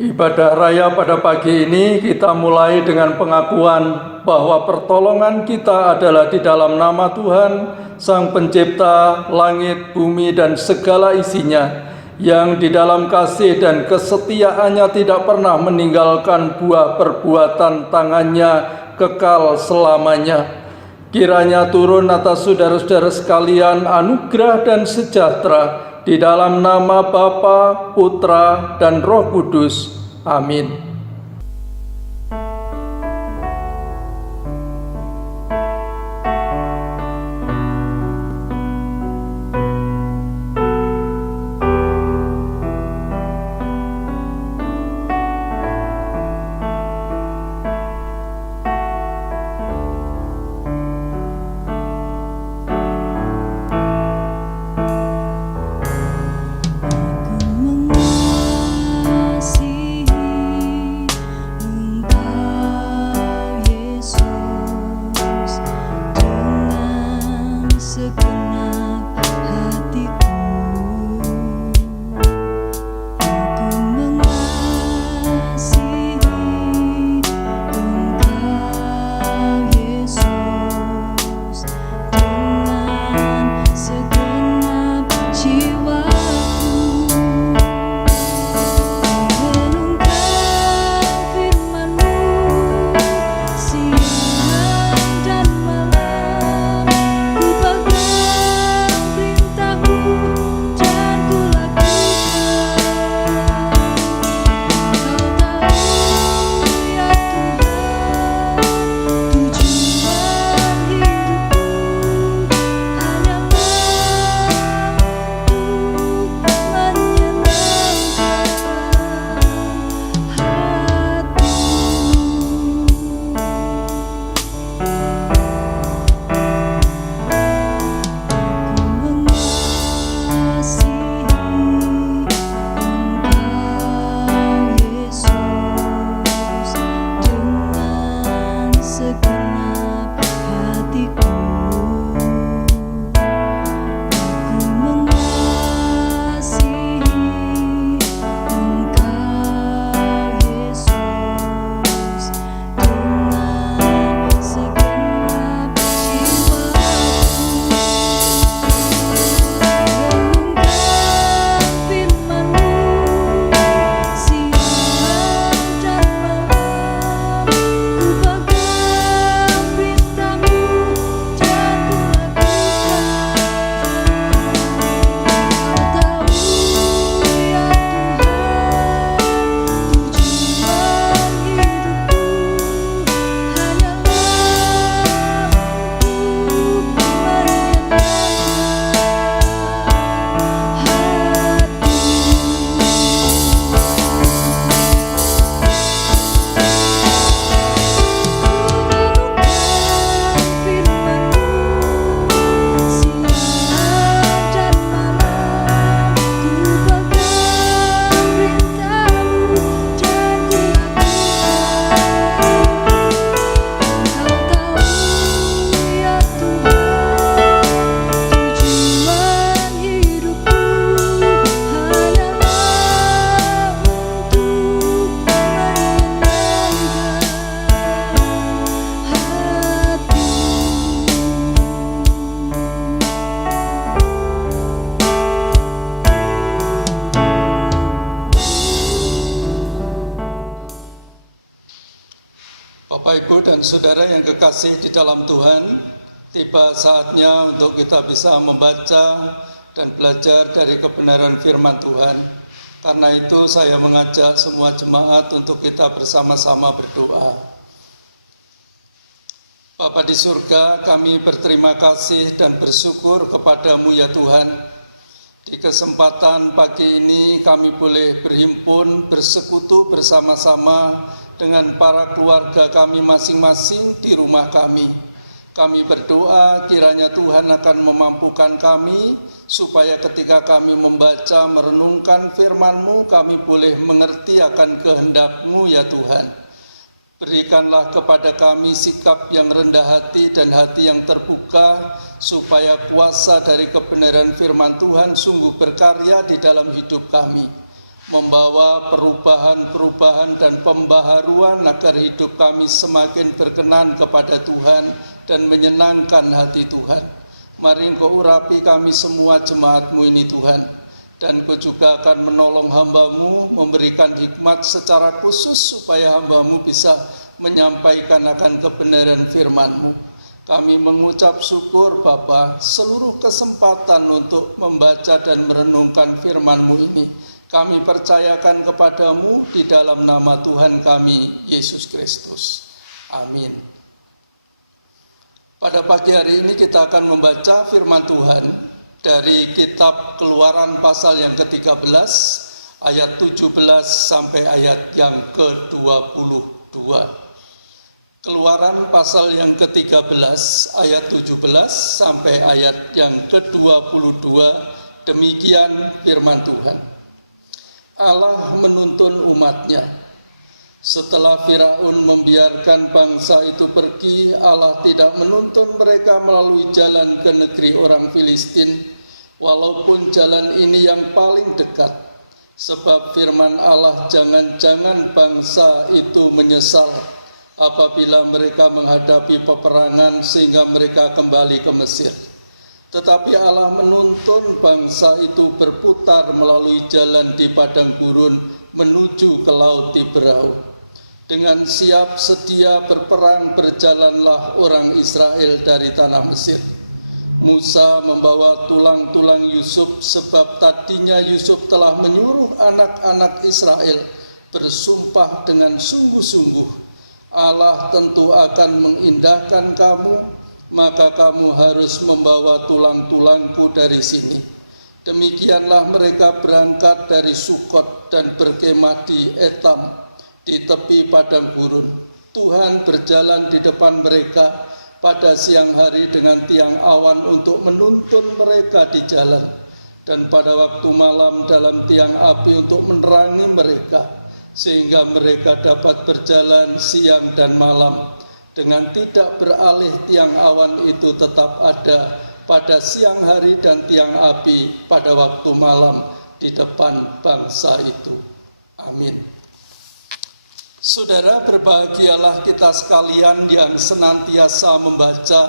Ibadah raya pada pagi ini kita mulai dengan pengakuan bahwa pertolongan kita adalah di dalam nama Tuhan, Sang Pencipta langit, bumi, dan segala isinya, yang di dalam kasih dan kesetiaannya tidak pernah meninggalkan buah perbuatan tangannya kekal selamanya. Kiranya turun atas saudara-saudara sekalian anugerah dan sejahtera di dalam nama Bapa, Putra, dan Roh Kudus. Amin. Bapak, Ibu, dan Saudara yang kekasih di dalam Tuhan, tiba saatnya untuk kita bisa membaca dan belajar dari kebenaran firman Tuhan. Karena itu saya mengajak semua jemaat untuk kita bersama-sama berdoa. Bapa di surga, kami berterima kasih dan bersyukur kepadamu ya Tuhan. Di kesempatan pagi ini kami boleh berhimpun, bersekutu bersama-sama dengan para keluarga kami masing-masing di rumah kami. Kami berdoa kiranya Tuhan akan memampukan kami supaya ketika kami membaca, merenungkan firman-Mu, kami boleh mengerti akan kehendak-Mu ya Tuhan. Berikanlah kepada kami sikap yang rendah hati dan hati yang terbuka, supaya kuasa dari kebenaran firman Tuhan sungguh berkarya di dalam hidup kami. membawa perubahan-perubahan dan pembaharuan agar hidup kami semakin berkenan kepada Tuhan dan menyenangkan hati Tuhan. Mari Engkau urapi kami semua jemaat-Mu ini Tuhan, dan Engkau juga akan menolong hamba-Mu, memberikan hikmat secara khusus supaya hamba-Mu bisa menyampaikan akan kebenaran firman-Mu. Kami mengucap syukur Bapa, seluruh kesempatan untuk membaca dan merenungkan firman-Mu ini kami percayakan kepadamu di dalam nama Tuhan kami, Yesus Kristus. Amin. Pada pagi hari ini kita akan membaca firman Tuhan dari kitab Keluaran pasal yang ke-13, ayat 17 sampai ayat yang ke-22. Keluaran pasal yang ke-13, ayat 17 sampai ayat yang ke-22, demikian firman Tuhan. Allah menuntun umatnya. Setelah Firaun membiarkan bangsa itu pergi, Allah tidak menuntun mereka melalui jalan ke negeri orang Filistin, walaupun jalan ini yang paling dekat. Sebab firman Allah, jangan-jangan bangsa itu menyesal apabila mereka menghadapi peperangan sehingga mereka kembali ke Mesir. Tetapi Allah menuntun bangsa itu berputar melalui jalan di padang gurun menuju ke laut Tiberau. Dengan siap sedia berperang berjalanlah orang Israel dari tanah Mesir. Musa membawa tulang-tulang Yusuf, sebab tadinya Yusuf telah menyuruh anak-anak Israel bersumpah dengan sungguh-sungguh, Allah tentu akan mengindahkan kamu, maka kamu harus membawa tulang-tulangku dari sini. Demikianlah mereka berangkat dari Sukot dan berkemah di Etam, di tepi padang gurun. Tuhan berjalan di depan mereka pada siang hari dengan tiang awan untuk menuntun mereka di jalan, dan pada waktu malam dalam tiang api untuk menerangi mereka, sehingga mereka dapat berjalan siang dan malam. Dengan tidak beralih tiang awan itu tetap ada pada siang hari dan tiang api pada waktu malam di depan bangsa itu. Amin. Saudara, berbahagialah kita sekalian yang senantiasa membaca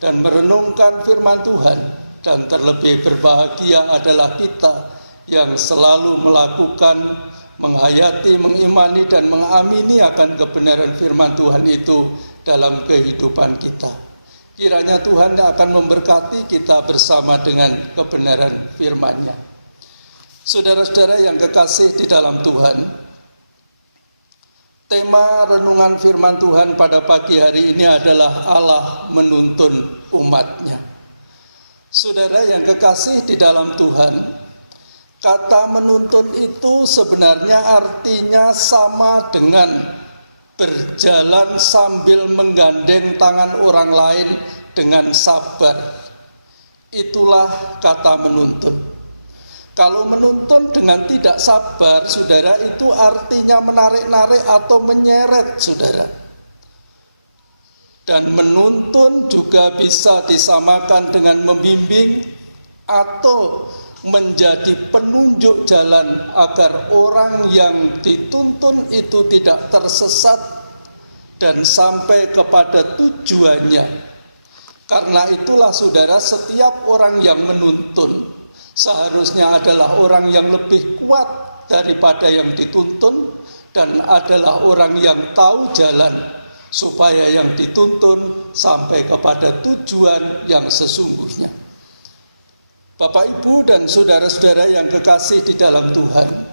dan merenungkan firman Tuhan, dan terlebih berbahagia adalah kita yang selalu melakukan, menghayati, mengimani, dan mengamini akan kebenaran firman Tuhan itu dalam kehidupan kita. Kiranya Tuhan akan memberkati kita bersama dengan kebenaran firman-Nya. Saudara-saudara yang kekasih di dalam Tuhan, tema renungan firman Tuhan pada pagi hari ini adalah Allah menuntun umat-Nya. Saudara yang kekasih di dalam Tuhan, kata menuntun itu sebenarnya artinya sama dengan berjalan sambil menggandeng tangan orang lain dengan sabar. Itulah kata menuntun. Kalau menuntun dengan tidak sabar, saudara, itu artinya menarik-narik atau menyeret, saudara. Dan menuntun juga bisa disamakan dengan membimbing atau menjadi penunjuk jalan agar orang yang dituntun itu tidak tersesat dan sampai kepada tujuannya. Karena itulah saudara, setiap orang yang menuntun seharusnya adalah orang yang lebih kuat daripada yang dituntun, dan adalah orang yang tahu jalan supaya yang dituntun sampai kepada tujuan yang sesungguhnya. Bapak, Ibu, dan saudara-saudara yang kekasih di dalam Tuhan,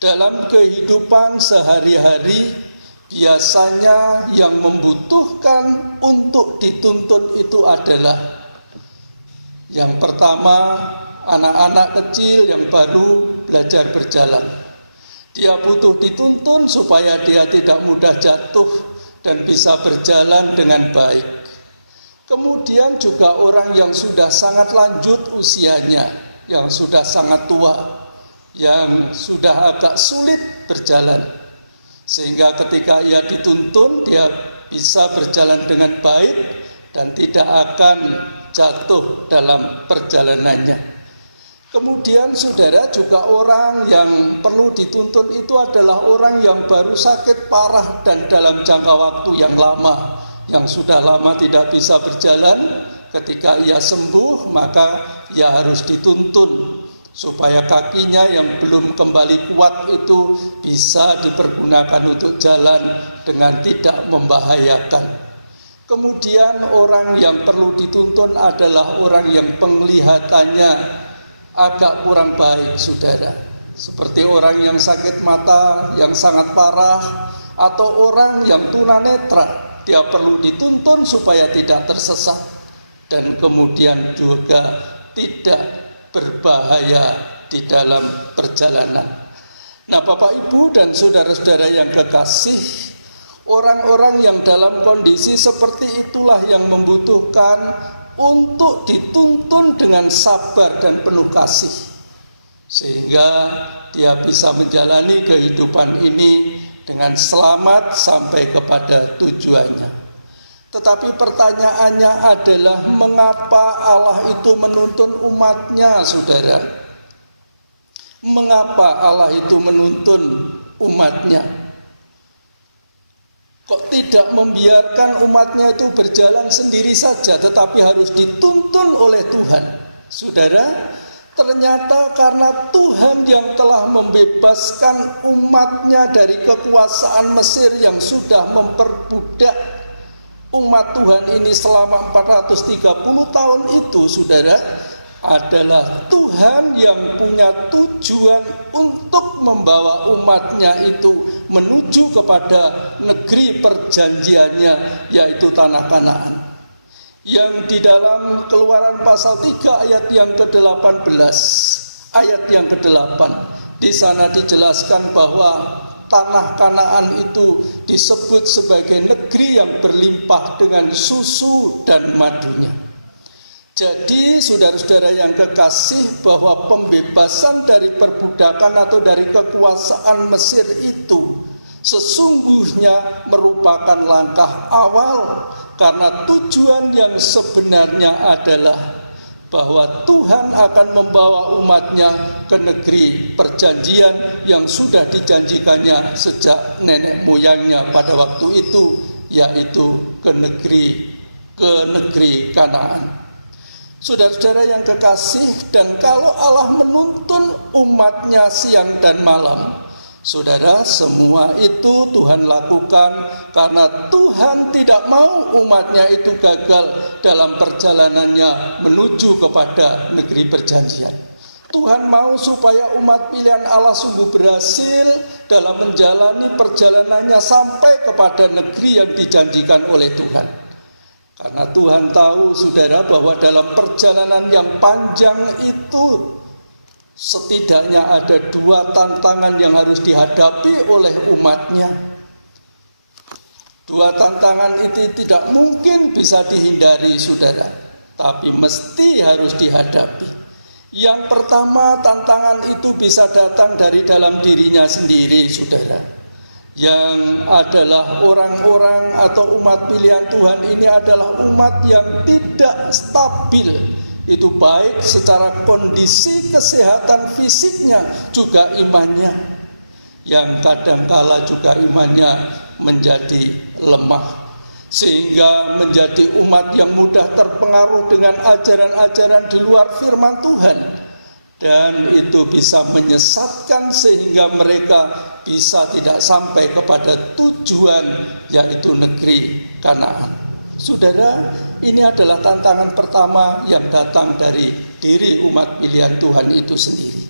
dalam kehidupan sehari-hari biasanya yang membutuhkan untuk dituntun itu adalah yang pertama, anak-anak kecil yang baru belajar berjalan. Dia butuh dituntun supaya dia tidak mudah jatuh dan bisa berjalan dengan baik. Kemudian juga orang yang sudah sangat lanjut usianya, yang sudah sangat tua, yang sudah agak sulit berjalan, sehingga ketika ia dituntun, dia bisa berjalan dengan baik dan tidak akan jatuh dalam perjalanannya. Kemudian saudara, juga orang yang perlu dituntun itu adalah orang yang baru sakit parah dan dalam jangka waktu yang lama, yang sudah lama tidak bisa berjalan. Ketika ia sembuh, maka ia harus dituntun supaya kakinya yang belum kembali kuat itu bisa dipergunakan untuk jalan dengan tidak membahayakan. Kemudian orang yang perlu dituntun adalah orang yang penglihatannya agak kurang baik, saudara. Seperti orang yang sakit mata yang sangat parah, atau orang yang tunanetra. Dia perlu dituntun supaya tidak tersesat dan kemudian juga tidak berbahaya di dalam perjalanan. Nah, Bapak, Ibu, dan saudara-saudara yang kekasih, orang-orang yang dalam kondisi seperti itulah yang membutuhkan untuk dituntun dengan sabar dan penuh kasih, sehingga dia bisa menjalani kehidupan ini dengan selamat sampai kepada tujuannya. Tetapi pertanyaannya adalah, mengapa Allah itu menuntun umatnya, saudara? Mengapa Allah itu menuntun umatnya? Kok tidak membiarkan umatnya itu berjalan sendiri saja, tetapi harus dituntun oleh Tuhan? Saudara, ternyata karena Tuhan yang telah membebaskan umatnya dari kekuasaan Mesir yang sudah memperbudak umat Tuhan ini selama 430 tahun itu, saudara, adalah Tuhan yang punya tujuan untuk membawa umatnya itu menuju kepada negeri perjanjiannya, yaitu tanah Kanaan. Yang di dalam Keluaran pasal 3 ayat yang ke-18, ayat yang ke-8, di sana dijelaskan bahwa tanah Kanaan itu disebut sebagai negeri yang berlimpah dengan susu dan madunya. Jadi saudara-saudara yang kekasih, bahwa pembebasan dari perbudakan atau dari kekuasaan Mesir itu sesungguhnya merupakan langkah awal, karena tujuan yang sebenarnya adalah bahwa Tuhan akan membawa umatnya ke negeri perjanjian yang sudah dijanjikannya sejak nenek moyangnya pada waktu itu, yaitu ke negeri Kanaan. Saudara-saudara yang kekasih, dan kalau Allah menuntun umatnya siang dan malam, saudara, semua itu Tuhan lakukan karena Tuhan tidak mau umatnya itu gagal dalam perjalanannya menuju kepada negeri perjanjian. Tuhan mau supaya umat pilihan Allah sungguh berhasil dalam menjalani perjalanannya sampai kepada negeri yang dijanjikan oleh Tuhan. Karena Tuhan tahu, saudara, bahwa dalam perjalanan yang panjang itu setidaknya ada 2 tantangan yang harus dihadapi oleh umatnya. 2 tantangan itu tidak mungkin bisa dihindari, saudara, tapi mesti harus dihadapi. Yang pertama, tantangan itu bisa datang dari dalam dirinya sendiri, saudara. Yang adalah orang-orang atau umat pilihan Tuhan ini adalah umat yang tidak stabil. Itu baik secara kondisi kesehatan fisiknya, juga imannya, yang kadangkala juga imannya menjadi lemah, sehingga menjadi umat yang mudah terpengaruh dengan ajaran-ajaran di luar firman Tuhan, dan itu bisa menyesatkan sehingga mereka bisa tidak sampai kepada tujuan, yaitu negeri Kanaan. Saudara, ini adalah tantangan pertama yang datang dari diri umat pilihan Tuhan itu sendiri.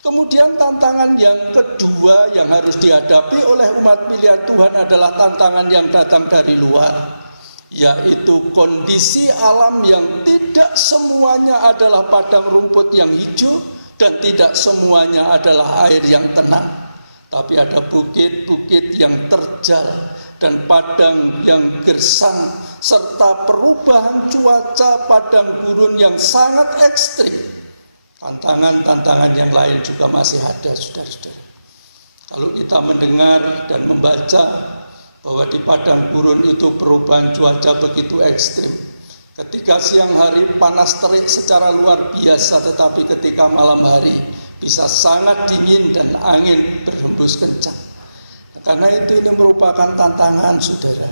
Kemudian tantangan yang kedua yang harus dihadapi oleh umat pilihan Tuhan adalah tantangan yang datang dari luar, yaitu kondisi alam yang tidak semuanya adalah padang rumput yang hijau dan tidak semuanya adalah air yang tenang. Tapi ada bukit-bukit yang terjal dan padang yang gersang, serta perubahan cuaca padang gurun yang sangat ekstrim. Tantangan-tantangan yang lain juga masih ada, saudara-saudara. Kalau kita mendengar dan membaca bahwa di padang gurun itu perubahan cuaca begitu ekstrim, Ketika siang hari panas terik secara luar biasa, tetapi ketika malam hari bisa sangat dingin dan angin berhembus kencang. Karena itu ini merupakan tantangan, saudara.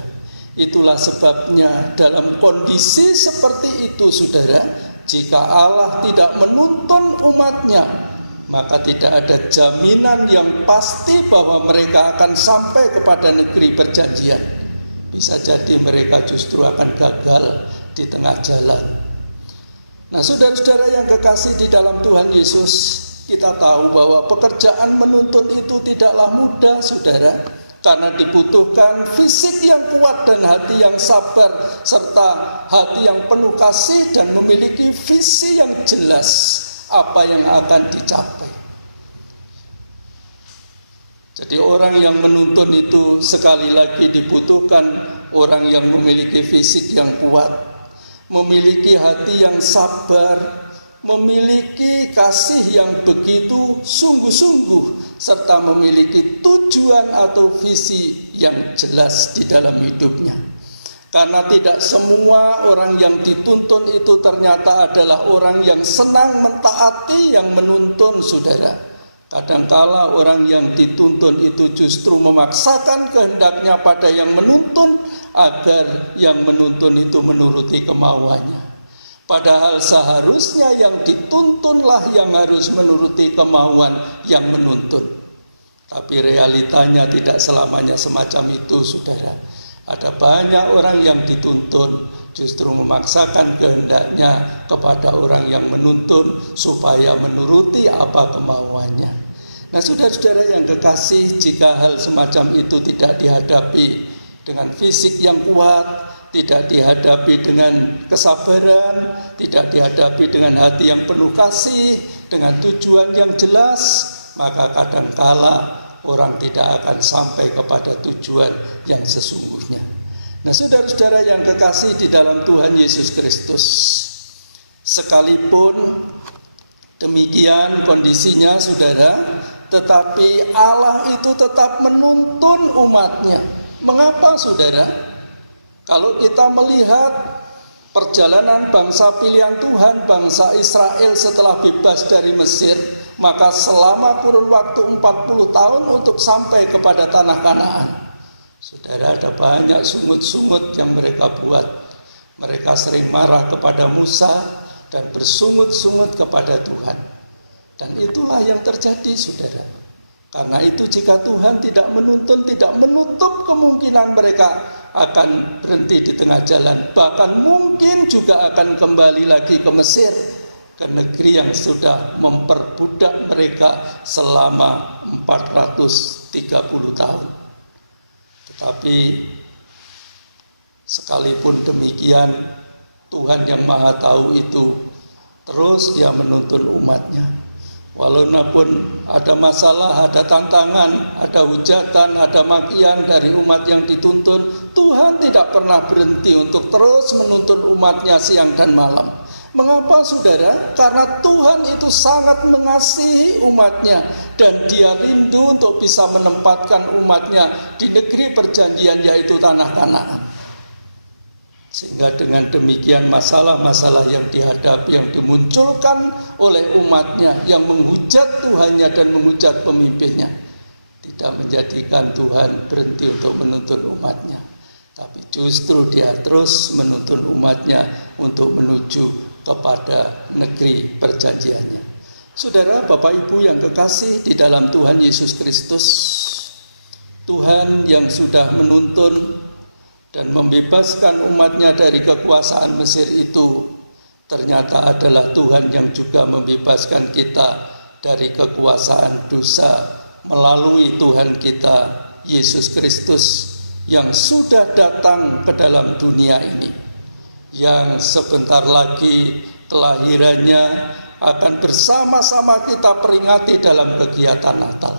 Itulah sebabnya dalam kondisi seperti itu, saudara, jika Allah tidak menuntun umatnya, maka tidak ada jaminan yang pasti bahwa mereka akan sampai kepada negeri perjanjian. Bisa jadi mereka justru akan gagal di tengah jalan. Nah, saudara-saudara yang kekasih di dalam Tuhan Yesus, kita tahu bahwa pekerjaan menuntun itu tidaklah mudah, saudara, karena dibutuhkan fisik yang kuat dan hati yang sabar, serta hati yang penuh kasih dan memiliki visi yang jelas apa yang akan dicapai. Jadi orang yang menuntun itu sekali lagi dibutuhkan orang yang memiliki fisik yang kuat, memiliki hati yang sabar, memiliki kasih yang begitu sungguh-sungguh, serta memiliki tujuan atau visi yang jelas di dalam hidupnya. Karena tidak semua orang yang dituntun itu ternyata adalah orang yang senang mentaati yang menuntun, saudara. Kadangkala orang yang dituntun itu justru memaksakan kehendaknya pada yang menuntun agar yang menuntun itu menuruti kemauannya. Padahal seharusnya yang dituntunlah yang harus menuruti kemauan yang menuntun. Tapi realitanya tidak selamanya semacam itu, saudara. Ada banyak orang yang dituntun justru memaksakan kehendaknya kepada orang yang menuntun supaya menuruti apa kemauannya. Nah, saudara-saudara yang kekasih, jika hal semacam itu tidak dihadapi dengan fisik yang kuat, tidak dihadapi dengan kesabaran, tidak dihadapi dengan hati yang penuh kasih, dengan tujuan yang jelas, maka kadangkala orang tidak akan sampai kepada tujuan yang sesungguhnya. Nah, saudara-saudara yang kekasih di dalam Tuhan Yesus Kristus, sekalipun demikian kondisinya, saudara, tetapi Allah itu tetap menuntun umatnya. Mengapa, saudara? Kalau kita melihat perjalanan bangsa pilihan Tuhan, bangsa Israel setelah bebas dari Mesir, maka selama kurun waktu 40 tahun untuk sampai kepada tanah Kanaan, saudara, ada banyak sungut-sungut yang mereka buat. Mereka sering marah kepada Musa dan bersungut-sungut kepada Tuhan. Dan itulah yang terjadi, saudara. Karena itu jika Tuhan tidak menuntun, tidak menutup kemungkinan mereka akan berhenti di tengah jalan. Bahkan mungkin juga akan kembali lagi ke Mesir, ke negeri yang sudah memperbudak mereka selama 430 tahun. Tetapi sekalipun demikian, Tuhan yang Maha Tahu itu terus Dia menuntun umatnya. Walaupun ada masalah, ada tantangan, ada hujatan, ada makian dari umat yang dituntun, Tuhan tidak pernah berhenti untuk terus menuntun umatnya siang dan malam. Mengapa, saudara? Karena Tuhan itu sangat mengasihi umatnya, dan Dia rindu untuk bisa menempatkan umatnya di negeri perjanjian, yaitu tanah Kanaan. Sehingga dengan demikian masalah-masalah yang dihadapi, yang dimunculkan oleh umatnya, yang menghujat Tuhannya dan menghujat pemimpinnya, tidak menjadikan Tuhan berhenti untuk menuntun umatnya. Tapi justru Dia terus menuntun umatnya untuk menuju kepada negeri perjanjiannya. Saudara, Bapak Ibu yang kekasih di dalam Tuhan Yesus Kristus, Tuhan yang sudah menuntun dan membebaskan umatnya dari kekuasaan Mesir itu ternyata adalah Tuhan yang juga membebaskan kita dari kekuasaan dosa melalui Tuhan kita Yesus Kristus yang sudah datang ke dalam dunia ini, yang sebentar lagi kelahirannya akan bersama-sama kita peringati dalam kegiatan Natal.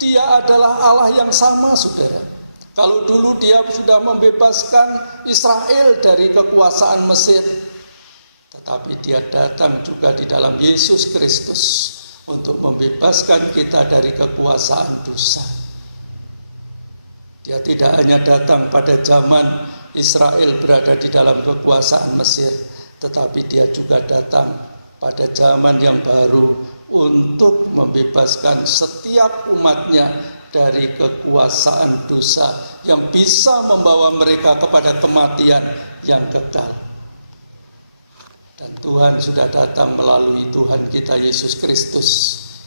Dia adalah Allah yang sama, saudara. Kalau dulu Dia sudah membebaskan Israel dari kekuasaan Mesir, tetapi Dia datang juga di dalam Yesus Kristus untuk membebaskan kita dari kekuasaan dosa. Dia tidak hanya datang pada zaman Israel berada di dalam kekuasaan Mesir, tetapi dia juga datang pada zaman yang baru untuk membebaskan setiap umatnya dari kekuasaan dosa yang bisa membawa mereka kepada kematian yang kekal. Dan Tuhan sudah datang melalui Tuhan kita Yesus Kristus,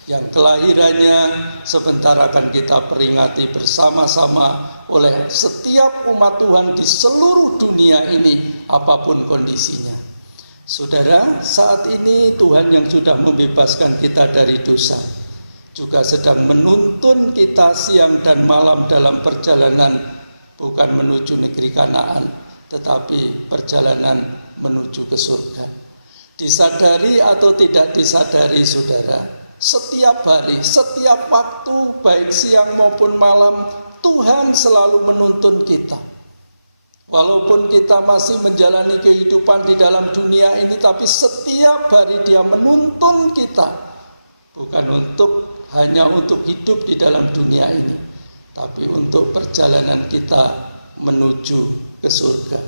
yang kelahirannya sebentar akan kita peringati bersama-sama oleh setiap umat Tuhan di seluruh dunia ini, apapun kondisinya. Saudara, saat ini Tuhan yang sudah membebaskan kita dari dosa juga sedang menuntun kita siang dan malam dalam perjalanan, bukan menuju negeri Kanaan, tetapi perjalanan menuju ke surga. Disadari atau tidak disadari, saudara, setiap hari, setiap waktu, baik siang maupun malam, Tuhan selalu menuntun kita. Walaupun kita masih menjalani kehidupan di dalam dunia ini, tapi setiap hari Dia menuntun kita, bukan hanya untuk hidup di dalam dunia ini, tapi untuk perjalanan kita menuju ke surga.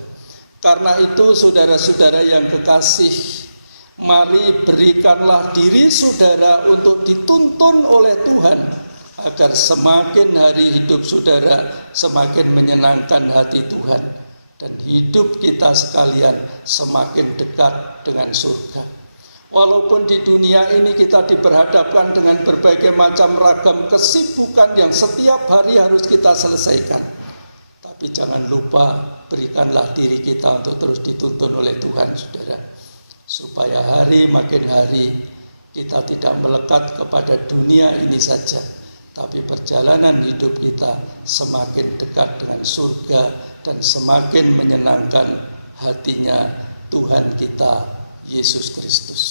Karena itu, saudara-saudara yang kekasih, mari berikanlah diri saudara untuk dituntun oleh Tuhan, agar semakin hari hidup saudara semakin menyenangkan hati Tuhan, dan hidup kita sekalian semakin dekat dengan surga. Walaupun di dunia ini kita diperhadapkan dengan berbagai macam ragam kesibukan yang setiap hari harus kita selesaikan, tapi jangan lupa berikanlah diri kita untuk terus dituntun oleh Tuhan, saudara, supaya hari makin hari kita tidak melekat kepada dunia ini saja, tapi perjalanan hidup kita semakin dekat dengan surga dan semakin menyenangkan hatinya Tuhan kita Yesus Kristus.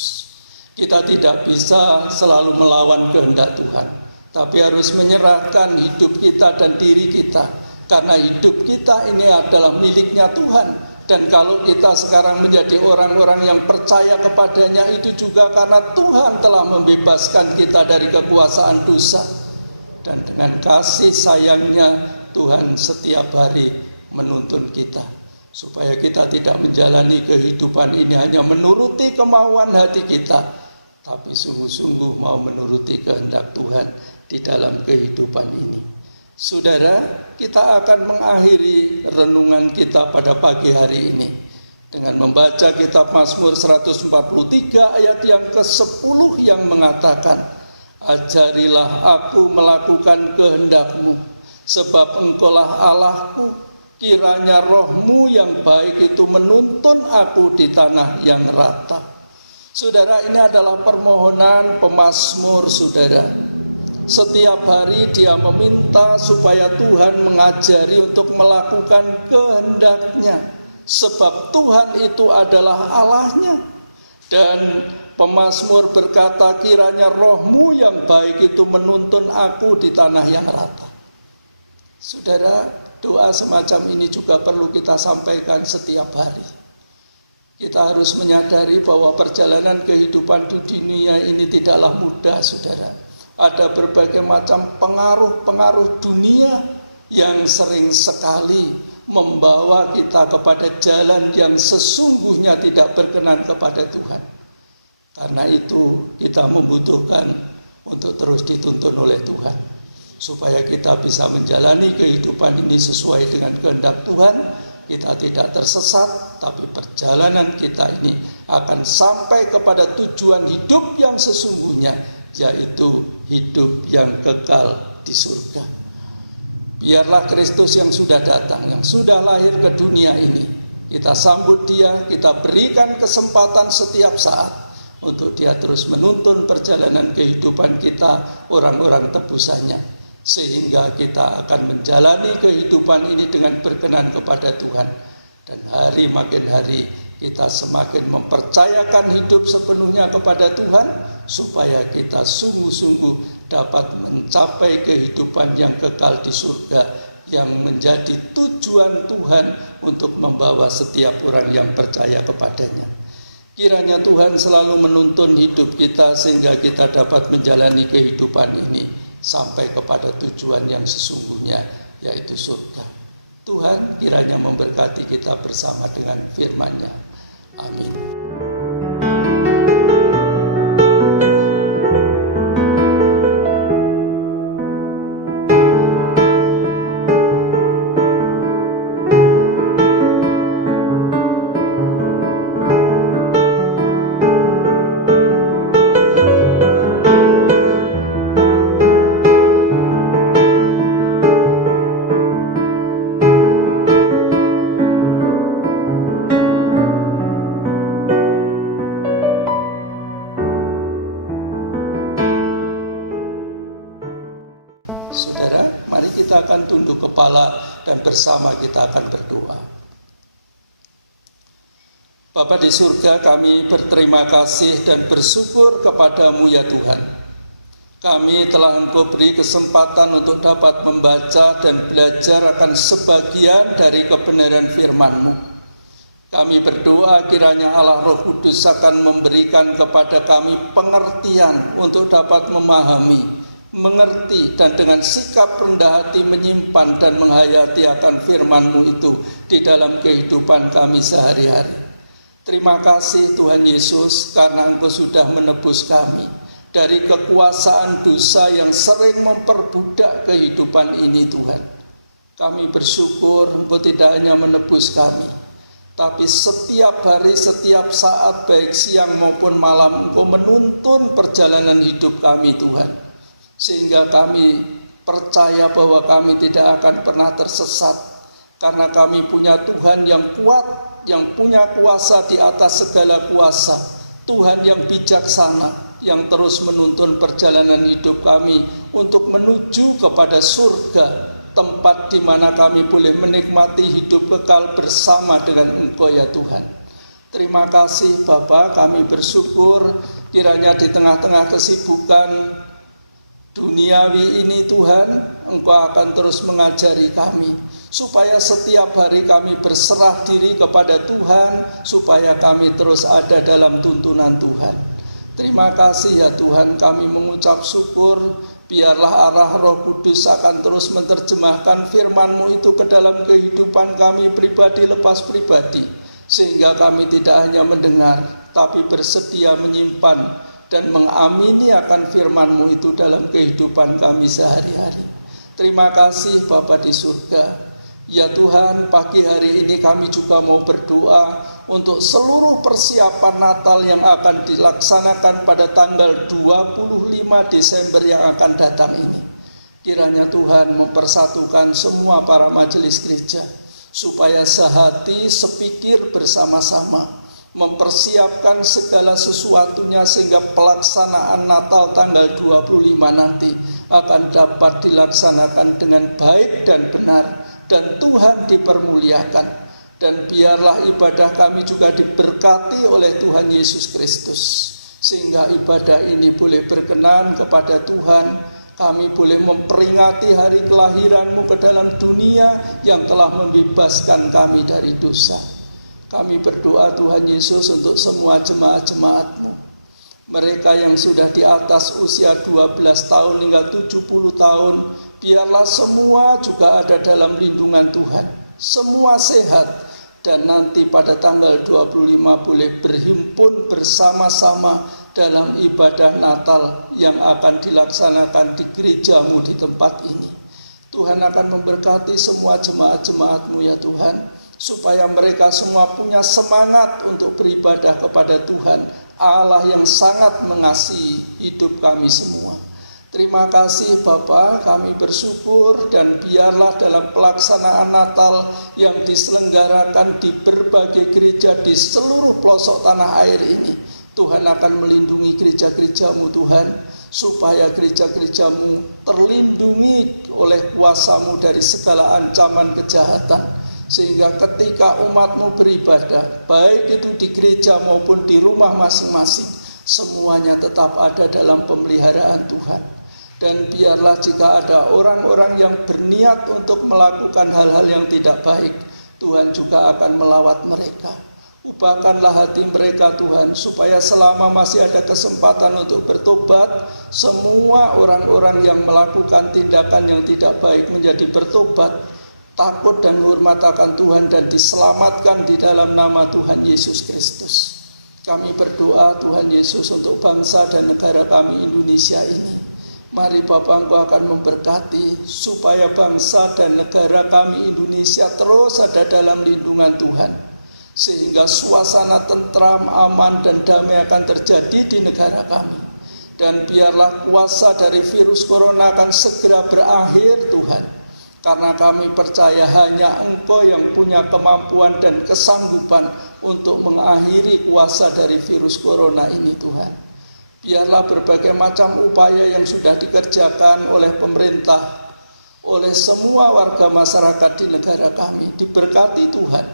Kita tidak bisa selalu melawan kehendak Tuhan, tapi harus menyerahkan hidup kita dan diri kita, karena hidup kita ini adalah miliknya Tuhan. Dan kalau kita sekarang menjadi orang-orang yang percaya kepadanya, itu juga karena Tuhan telah membebaskan kita dari kekuasaan dosa. Dan dengan kasih sayangnya Tuhan setiap hari menuntun kita, supaya kita tidak menjalani kehidupan ini hanya menuruti kemauan hati kita, tapi sungguh-sungguh mau menuruti kehendak Tuhan di dalam kehidupan ini. Saudara, kita akan mengakhiri renungan kita pada pagi hari ini dengan membaca kitab Mazmur 143 ayat yang ke-10 yang mengatakan, "Ajarilah aku melakukan kehendak-Mu, sebab Engkaulah Allahku. Kiranya roh-Mu yang baik itu menuntun aku di tanah yang rata." Saudara, ini adalah permohonan pemazmur, saudara. Setiap hari dia meminta supaya Tuhan mengajari untuk melakukan kehendak-Nya, sebab Tuhan itu adalah Allahnya. Dan pemazmur berkata, kiranya roh-Mu yang baik itu menuntun aku di tanah yang rata. Saudara, doa semacam ini juga perlu kita sampaikan setiap hari. Kita harus menyadari bahwa perjalanan kehidupan di dunia ini tidaklah mudah, saudara. Ada berbagai macam pengaruh-pengaruh dunia yang sering sekali membawa kita kepada jalan yang sesungguhnya tidak berkenan kepada Tuhan. Karena itu kita membutuhkan untuk terus dituntun oleh Tuhan, supaya kita bisa menjalani kehidupan ini sesuai dengan kehendak Tuhan. Kita tidak tersesat, tapi perjalanan kita ini akan sampai kepada tujuan hidup yang sesungguhnya, yaitu hidup yang kekal di surga. Biarlah Kristus yang sudah datang, yang sudah lahir ke dunia ini, kita sambut Dia, kita berikan kesempatan setiap saat untuk Dia terus menuntun perjalanan kehidupan kita, orang-orang tebusannya, sehingga kita akan menjalani kehidupan ini dengan berkenan kepada Tuhan. Dan hari makin hari kita semakin mempercayakan hidup sepenuhnya kepada Tuhan, supaya kita sungguh-sungguh dapat mencapai kehidupan yang kekal di surga, yang menjadi tujuan Tuhan untuk membawa setiap orang yang percaya kepadanya. Kiranya Tuhan selalu menuntun hidup kita sehingga kita dapat menjalani kehidupan ini sampai kepada tujuan yang sesungguhnya, yaitu surga. Tuhan kiranya memberkati kita bersama dengan firman-Nya. Amin. Saudara, mari kita akan tunduk kepala dan bersama kita akan berdoa. Bapa di surga, kami berterima kasih dan bersyukur kepadamu ya Tuhan. Kami telah Engkau beri kesempatan untuk dapat membaca dan belajar akan sebagian dari kebenaran firman-Mu. Kami berdoa kiranya Allah Roh Kudus akan memberikan kepada kami pengertian untuk dapat memahami, mengerti, dan dengan sikap rendah hati menyimpan dan menghayati akan firman-Mu itu di dalam kehidupan kami sehari-hari. Terima kasih Tuhan Yesus karena Engkau sudah menebus kami dari kekuasaan dosa yang sering memperbudak kehidupan ini Tuhan. Kami bersyukur Engkau tidak hanya menebus kami, tapi setiap hari, setiap saat, baik siang maupun malam, Engkau menuntun perjalanan hidup kami Tuhan. Sehingga kami percaya bahwa kami tidak akan pernah tersesat, karena kami punya Tuhan yang kuat, yang punya kuasa di atas segala kuasa, Tuhan yang bijaksana, yang terus menuntun perjalanan hidup kami untuk menuju kepada surga, tempat di mana kami boleh menikmati hidup kekal bersama dengan Engkau ya Tuhan. Terima kasih Bapa, kami bersyukur kiranya di tengah-tengah kesibukan duniawi ini Tuhan, Engkau akan terus mengajari kami, supaya setiap hari kami berserah diri kepada Tuhan, supaya kami terus ada dalam tuntunan Tuhan. Terima kasih ya Tuhan, kami mengucap syukur, biarlah arah Roh Kudus akan terus menerjemahkan firman-Mu itu ke dalam kehidupan kami pribadi lepas pribadi, sehingga kami tidak hanya mendengar, tapi bersedia menyimpan dan mengamini akan firman-Mu itu dalam kehidupan kami sehari-hari. Terima kasih Bapa di surga. Ya Tuhan, pagi hari ini kami juga mau berdoa untuk seluruh persiapan Natal yang akan dilaksanakan pada tanggal 25 Desember yang akan datang ini. Kiranya Tuhan mempersatukan semua para majelis gereja, supaya sehati sepikir bersama-sama, mempersiapkan segala sesuatunya sehingga pelaksanaan Natal tanggal 25 nanti akan dapat dilaksanakan dengan baik dan benar, dan Tuhan dipermuliakan. Dan biarlah ibadah kami juga diberkati oleh Tuhan Yesus Kristus, sehingga ibadah ini boleh berkenan kepada Tuhan. Kami boleh memperingati hari kelahiran-Mu ke dalam dunia yang telah membebaskan kami dari dosa. Kami berdoa Tuhan Yesus untuk semua jemaat-jemaat-Mu, mereka yang sudah di atas usia 12 tahun hingga 70 tahun, biarlah semua juga ada dalam lindungan Tuhan, semua sehat, dan nanti pada tanggal 25 boleh berhimpun bersama-sama dalam ibadah Natal yang akan dilaksanakan di gereja-Mu di tempat ini. Tuhan akan memberkati semua jemaat-jemaat-Mu ya Tuhan, supaya mereka semua punya semangat untuk beribadah kepada Tuhan Allah yang sangat mengasihi hidup kami semua. Terima kasih Bapa, kami bersyukur, dan biarlah dalam pelaksanaan Natal yang diselenggarakan di berbagai gereja di seluruh pelosok tanah air ini, Tuhan akan melindungi gereja-gereja-Mu Tuhan, supaya gereja-gereja-Mu terlindungi oleh kuasa-Mu dari segala ancaman kejahatan, sehingga ketika umat-Mu beribadah, baik itu di gereja maupun di rumah masing-masing, semuanya tetap ada dalam pemeliharaan Tuhan. Dan biarlah jika ada orang-orang yang berniat untuk melakukan hal-hal yang tidak baik, Tuhan juga akan melawat mereka. Ubahkanlah hati mereka Tuhan, supaya selama masih ada kesempatan untuk bertobat, semua orang-orang yang melakukan tindakan yang tidak baik menjadi bertobat, takut dan hormat akan Tuhan dan diselamatkan di dalam nama Tuhan Yesus Kristus. Kami berdoa Tuhan Yesus untuk bangsa dan negara kami Indonesia ini. Mari Bapa, Engkau akan memberkati supaya bangsa dan negara kami Indonesia terus ada dalam lindungan Tuhan, sehingga suasana tentram, aman dan damai akan terjadi di negara kami. Dan biarlah kuasa dari virus corona akan segera berakhir Tuhan, karena kami percaya hanya Engkau yang punya kemampuan dan kesanggupan untuk mengakhiri kuasa dari virus corona ini Tuhan. Biarlah berbagai macam upaya yang sudah dikerjakan oleh pemerintah, oleh semua warga masyarakat di negara kami diberkati Tuhan,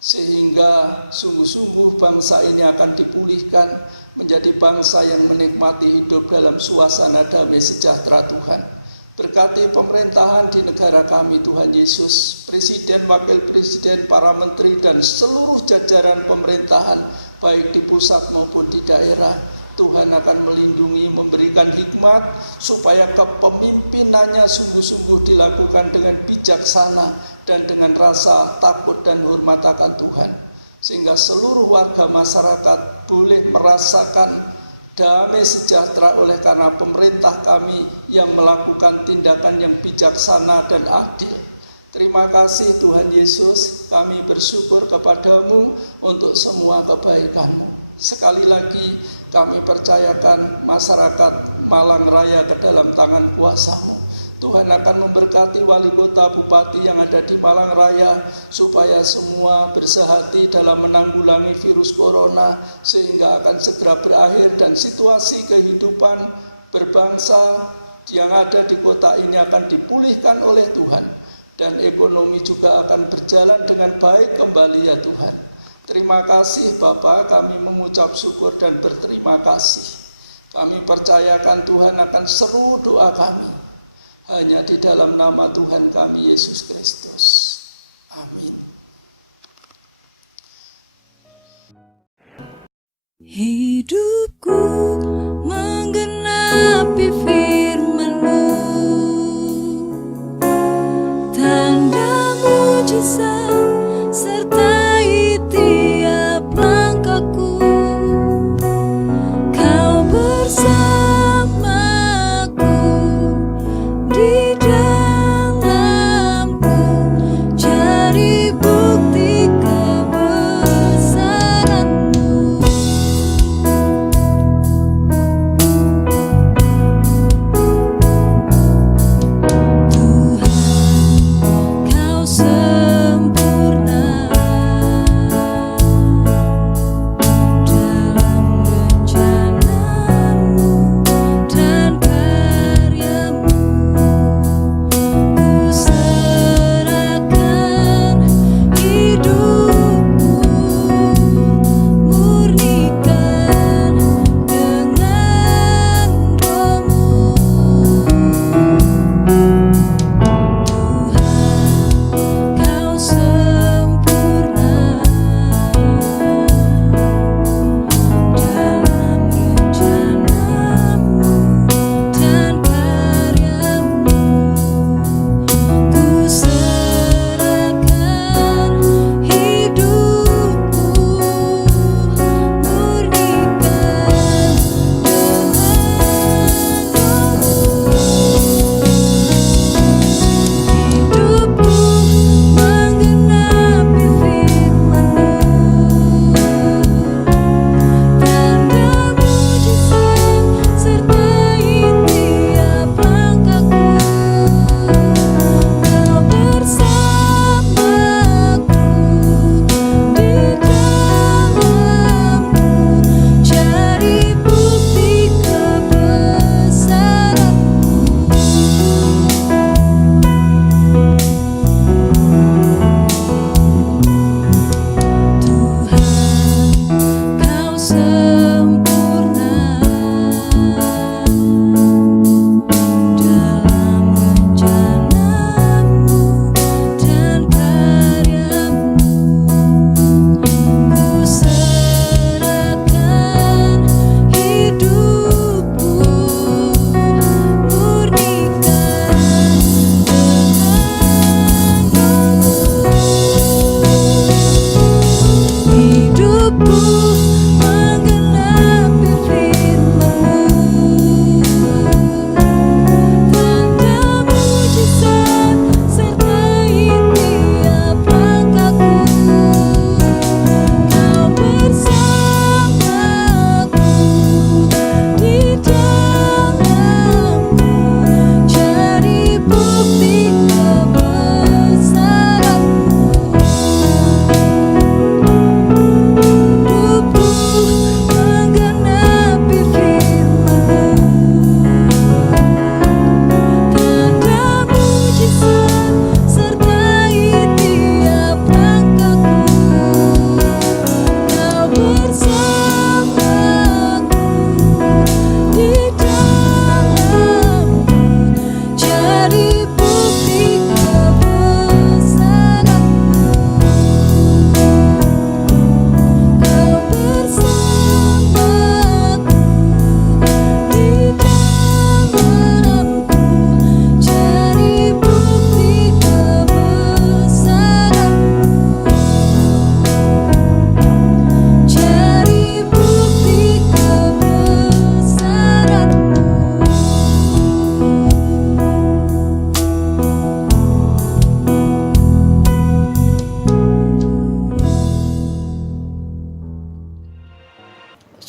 sehingga sungguh-sungguh bangsa ini akan dipulihkan menjadi bangsa yang menikmati hidup dalam suasana damai sejahtera Tuhan. Berkati pemerintahan di negara kami Tuhan Yesus, presiden, wakil presiden, para menteri dan seluruh jajaran pemerintahan baik di pusat maupun di daerah. Tuhan akan melindungi, memberikan hikmat supaya kepemimpinannya sungguh-sungguh dilakukan dengan bijaksana dan dengan rasa takut dan hormat akan Tuhan, sehingga seluruh warga masyarakat boleh merasakan damai sejahtera oleh karena pemerintah kami yang melakukan tindakan yang bijaksana dan adil. Terima kasih Tuhan Yesus, kami bersyukur kepadamu untuk semua kebaikan-Mu. Sekali lagi kami percayakan masyarakat Malang Raya ke dalam tangan kuasa-Mu. Tuhan akan memberkati wali kota, bupati yang ada di Malang Raya, supaya semua bersehati dalam menanggulangi virus corona, sehingga akan segera berakhir dan situasi kehidupan berbangsa yang ada di kota ini akan dipulihkan oleh Tuhan, dan ekonomi juga akan berjalan dengan baik kembali ya Tuhan. Terima kasih Bapa, kami mengucap syukur dan berterima kasih. Kami percayakan Tuhan akan seru doa kami, hanya di dalam nama Tuhan kami Yesus Kristus. Amin. Hidupku menggenapi firman-Mu, tanda mujizat sertai tiap langkahku. Kau bersamaku di dalamku, cari bukti kebesaran-Mu.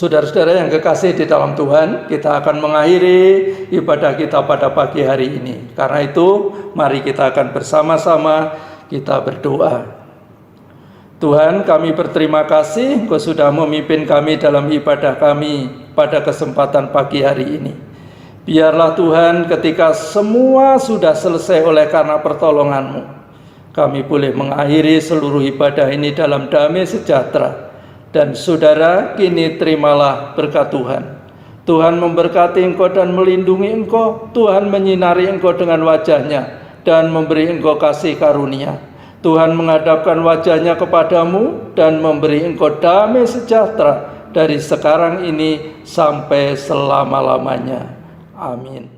Saudara-saudara yang kekasih di dalam Tuhan, kita akan mengakhiri ibadah kita pada pagi hari ini. Karena itu, mari kita akan bersama-sama kita berdoa. Tuhan, kami berterima kasih Engkau sudah memimpin kami dalam ibadah kami pada kesempatan pagi hari ini. Biarlah Tuhan, ketika semua sudah selesai oleh karena pertolongan-Mu, kami boleh mengakhiri seluruh ibadah ini dalam damai sejahtera. Dan saudara, kini terimalah berkat Tuhan. Tuhan memberkati engkau dan melindungi engkau. Tuhan menyinari engkau dengan wajah-Nya dan memberi engkau kasih karunia. Tuhan menghadapkan wajah-Nya kepadamu dan memberi engkau damai sejahtera dari sekarang ini sampai selama-lamanya. Amin.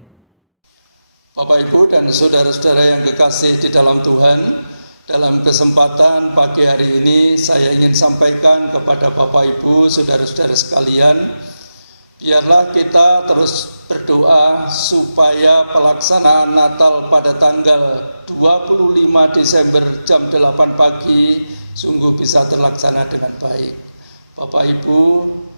Bapak, Ibu, dan saudara-saudara yang kekasih di dalam Tuhan, dalam kesempatan pagi hari ini saya ingin sampaikan kepada Bapak, Ibu, saudara-saudara sekalian, biarlah kita terus berdoa supaya pelaksanaan Natal pada tanggal 25 Desember jam 8 pagi sungguh bisa terlaksana dengan baik. Bapak, Ibu,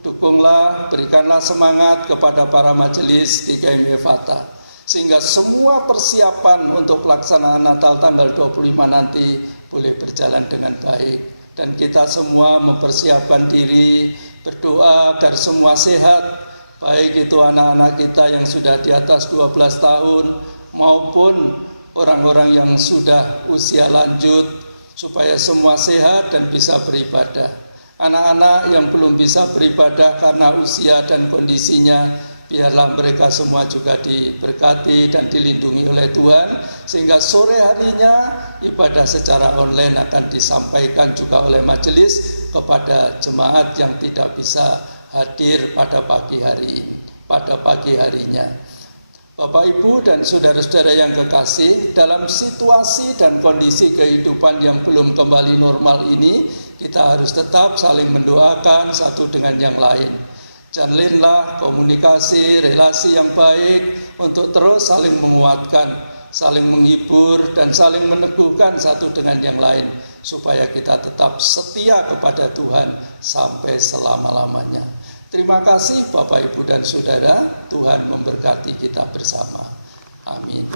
dukunglah, berikanlah semangat kepada para majelis GKMI Fata, sehingga semua persiapan untuk pelaksanaan Natal tanggal 25 nanti boleh berjalan dengan baik. Dan kita semua mempersiapkan diri, berdoa agar semua sehat, baik itu anak-anak kita yang sudah di atas 12 tahun maupun orang-orang yang sudah usia lanjut, supaya semua sehat dan bisa beribadah. Anak-anak yang belum bisa beribadah karena usia dan kondisinya, biarlah mereka semua juga diberkati dan dilindungi oleh Tuhan, sehingga sore harinya ibadah secara online akan disampaikan juga oleh majelis kepada jemaat yang tidak bisa hadir pada pagi hari ini, pada pagi harinya. Bapak, Ibu, dan saudara-saudara yang kekasih, dalam situasi dan kondisi kehidupan yang belum kembali normal ini, kita harus tetap saling mendoakan satu dengan yang lain. Jalinlah komunikasi, relasi yang baik untuk terus saling menguatkan, saling menghibur, dan saling meneguhkan satu dengan yang lain, supaya kita tetap setia kepada Tuhan sampai selama-lamanya. Terima kasih Bapak, Ibu, dan Saudara. Tuhan memberkati kita bersama. Amin.